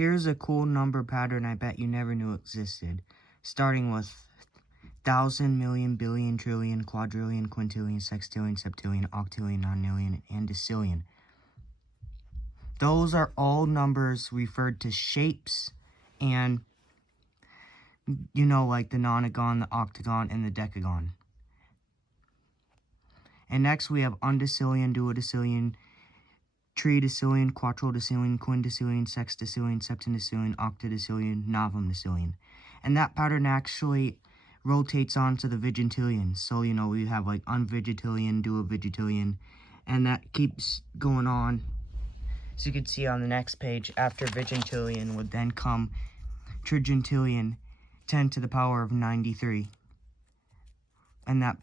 Here's a cool number pattern I bet you never knew existed. Starting with 1,000, million, billion, trillion, quadrillion, quintillion, sextillion, septillion, octillion, nonillion, and decillion. Those are all numbers referred to shapes and, like the nonagon, the octagon, and the decagon. And next we have undecillion, duodecillion, tridecillion, quattrodecillion, quindecillion, sexdecillion, septendecillion, octodecillion, novemdecillion. And that pattern actually rotates onto the vigintillions. So, we have like unvigitillion, duovigitillion, and that keeps going on. So you can see on the next page, after vigintillion would then come trigintillion, 10 to the power of 93. And that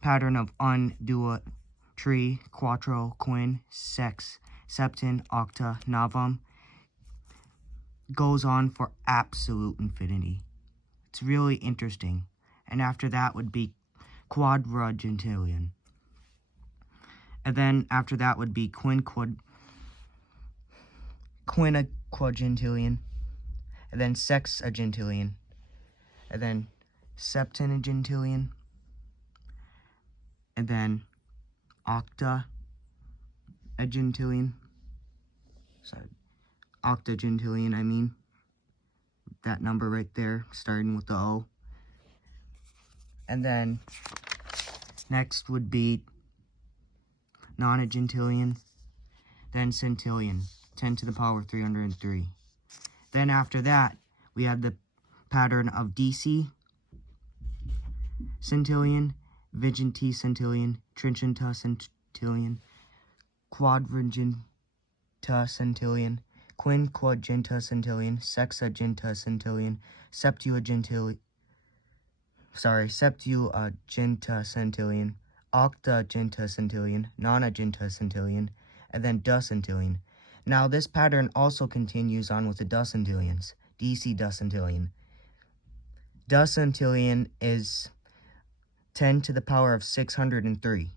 pattern of un, duo, tri, quattro, quin, sex, septen, octa, novum goes on for absolute infinity. It's really interesting. And after that would be quadragentillion. And then after that would be quinquagentillion. And then sexagentillion. And then septuagentillion. And then octagentillion. Octagentillion, I mean. That number right there, starting with the O. And then next would be nonagentillion, then centillion, 10 to the power of 303. Then after that, we have the pattern of decicentillion, viginticentillion, triginticentillion, quadragentacentillion, quinquaginticentillion, sexaginticentillion, septuaginticentillion, octaginticentillion, nonaginticentillion, and then ducentillion. Now this pattern also continues on with the ducentillions, deciducentillion. Ducentillion is 10 to the power of 603.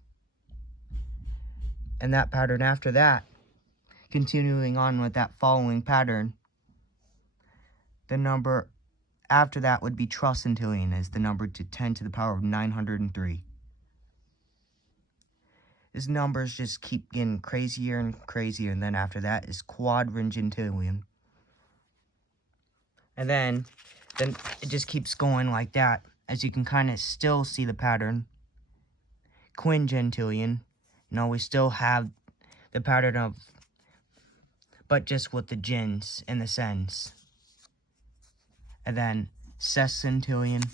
And that pattern after that, continuing on with that following pattern, the number after that would be trucentillion as the number to 10 to the power of 903. This numbers just keep getting crazier and crazier, and then after that is quadragentillion. And then it just keeps going like that, as you can kind of still see the pattern. Quingentillion, we still have the pattern of, but just with the gens and the cents. And then sescentillion,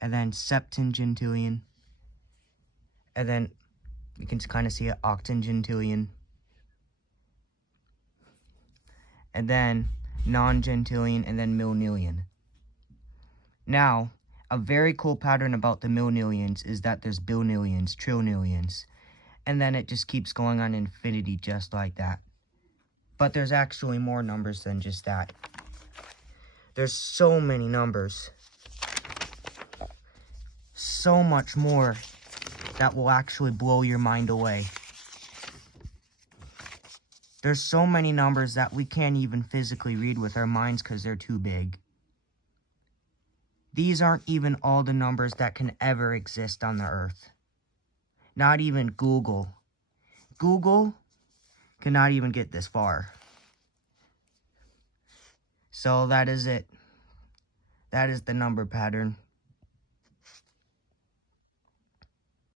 and then septuagentillion, and then you can kind of see it, octogentillion, and then nongentillion, and then millennium. Now, a very cool pattern about the millenniums is that there's billions, trillions, and then it just keeps going on infinity just like that. But there's actually more numbers than just that. There's so many numbers. So much more that will actually blow your mind away. There's so many numbers that we can't even physically read with our minds because they're too big. These aren't even all the numbers that can ever exist on the earth. Not even Google. Google cannot even get this far. So that is it. That is the number pattern.